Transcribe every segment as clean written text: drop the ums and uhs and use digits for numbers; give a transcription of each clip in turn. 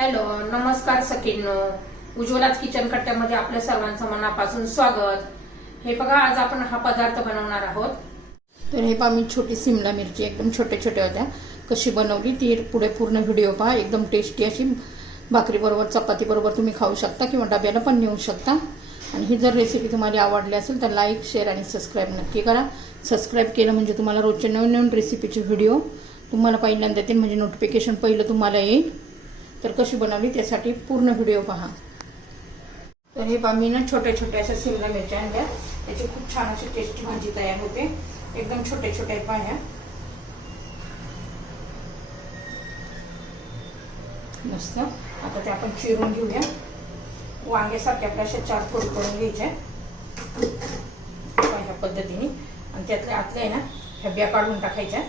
Hello, नमस्कार सखींनो. उज्ज्वलाच kitchen कट्ट्यामध्ये आपल्या सर्वांचं मनापासून स्वागत. हे बघा, आज आपण हा पदार्थ बनवणार आहोत. तर हे पहा, मी छोटी सिमला मिरची एकदम छोट्या छोट्या होत्या, कशी बनवली ती पुढे पूर्ण व्हिडिओ पहा. एकदम टेस्टी अशी भाकरी बरोबर चपाती बरोबर तुम्ही खाऊ शकता किंवा डब्याला पण नेऊ शकता. आणि ही जर रेसिपी तुम्हाला आवडली असेल तर लाईक, शेअर आणि सबस्क्राईब नक्की करा. सबस्क्राईब केलं म्हणजे तुम्हाला रोजच्या नवीन नवीन रेसिपीचे व्हिडिओ तुम्हाला पहिल्यांदा येतील, म्हणजे नोटिफिकेशन पहिलं तुम्हाला येईल. तर कशी बनवली त्यासाठी पूर्ण व्हिडिओ पहा. तर हे पहा, मी ना छोट्या छोट्या अशा सिमला मिरच्या आणल्या. त्याची खूप छान अशी टेस्टी भाजी तयार होते. एकदम छोटे छोटे पाह्या, मस्त. आता ते आपण चिरून घेऊया. वांग्यासारखे आपल्या अशा 4 फोडी करून घ्यायच्या ह्या पद्धतीने. आणि त्यातल्या आतल्या आहे ना, ह्या बिया काढून टाकायच्या.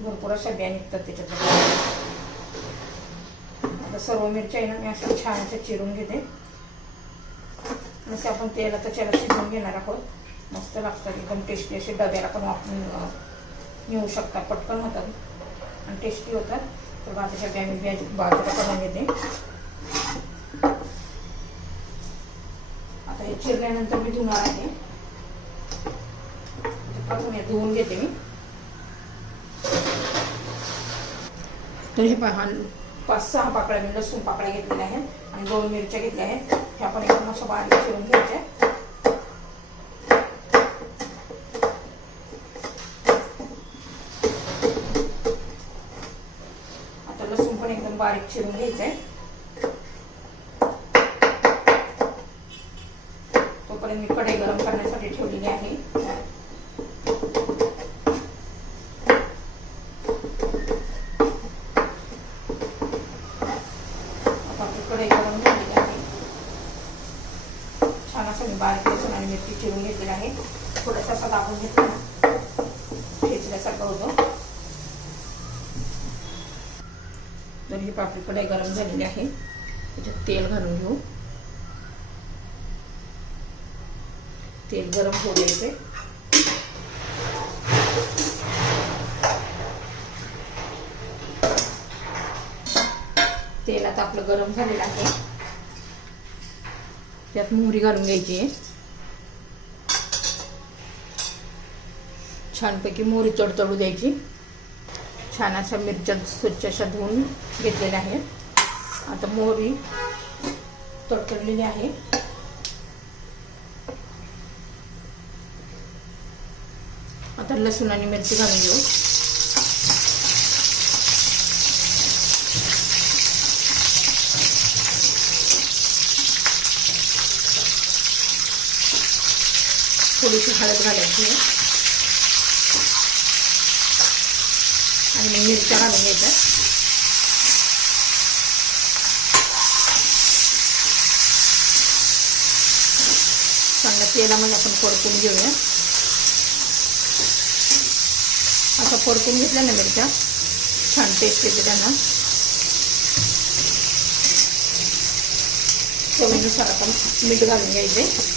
भरपूर अशा बिया निघतात त्याच्यात. आता सर्व मिरच्या आहे ना, मी अशा छान अशा चिरून घेते. असे आपण तेलात त्याला शिजवून घेणार आहोत. मस्त लागतात, एकदम टेस्टी. असे डब्याला पण वापरून नेऊ शकतात, पटकन होतात आणि टेस्टी होतात. तर आता ह्या बिया बाजूला करून घेते. आता हे चिरल्यानंतर मी धुणार आहे. धुवून घेते मी. तर हे पहा, 5-6 पाकळ्या मी लसूण पाकळ्या घेतलेल्या आहेत आणि 2 मिरच्या घेतल्या आहेत. ह्या पण एकदम अशा बारीक चिरून घ्यायच्या. आता लसूण पण एकदम बारीक चिरून घ्यायचंय. तोपर्यंत मी कढई गरम करण्यासाठी ठेवलेली आहे. बारीक लसूण आणि मिरची चिरून घेतलेली आहे. थोडासा असा दाबून घेतला ना, ठेचल्यासारखं होतं. तर ही पापडी कढई गरम झालेली आहे. त्याच्यात तेल घालून घेऊ. तेल गरम होऊ द्यायचे. तेल आता आपलं गरम झालेलं आहे. त्यात मोहरी घालून घ्यायची. छानपैकी मोहरी तडतडू द्यायची. छान अशा मिरच्या स्वच्छ अशा धुवून घेतलेल्या आहेत. आता मोहरी तडतडलेली आहे. आता लसूण आणि मिरची घालून घेऊ. थोडीशी हळद घालायची आणि मिरच्या घालून घ्यायच्या. चांगल्या तेलामध्ये आपण परतून घेऊया. असं परतून घेतल्या ना मिरच्या, छान टेस्ट येते त्यांना. चवीनुसार आपण मीठ घालून घ्यायचे.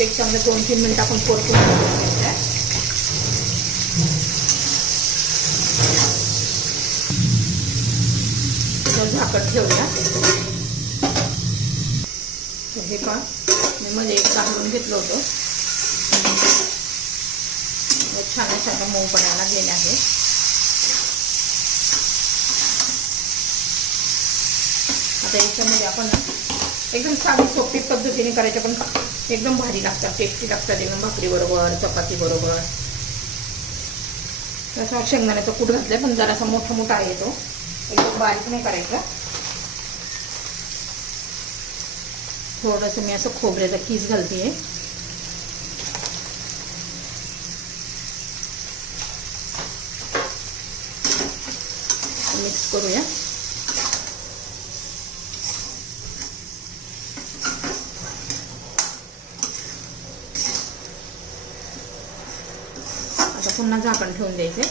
एक चांगले 2-3 मिनिट आपण परतून घ्यायचं. झाकण ठेवूया. हे का मी मध्ये एक घालून घेतलं होतं. छान अशा मऊ पडायला लागलेले आहे. आता याच्यामध्ये आपण एकदम साधी सोपी पद्धतीने करायच्या, पण एकदम भारी लागतात, टेस्टी लागतात एकदम. भाकरी बरोबर, चपाती बरोबर. तसा शेंगदाण्याचा कूट घातलाय, पण जरासा मोठा मोठा आहे तो, एकदम बारीक नाही करायचा. थोडंसं मी असं खोबऱ्याचा कीस घालते. मिक्स करूया. आता पुन्हा झाकण ठेवून द्यायचे.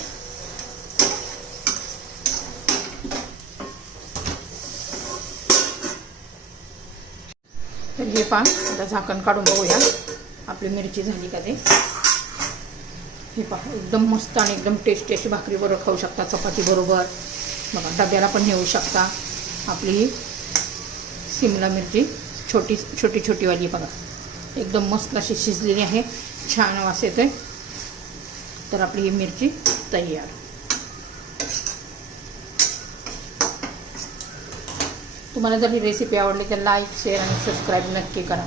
तर हे पहा, आता झाकण काढून बघूया आपली मिरची झाली का ते. हे पहा, एकदम मस्त आणि एकदम टेस्टी अशी भाकरी बरोबर खाऊ शकता, चपाती बरोबर. बघा, डब्याला पण नेऊ शकता. आपली ही सिमला मिरची छोटी छोटी छोटीवाली बघा, एकदम मस्त अशी शिजलेली आहे, छान वास येतोय. तर आपली ही मिरची तयार. तुम्हाला जर ही रेसिपी आवडली तर लाईक, शेअर आणि सबस्क्राईब नक्की करा.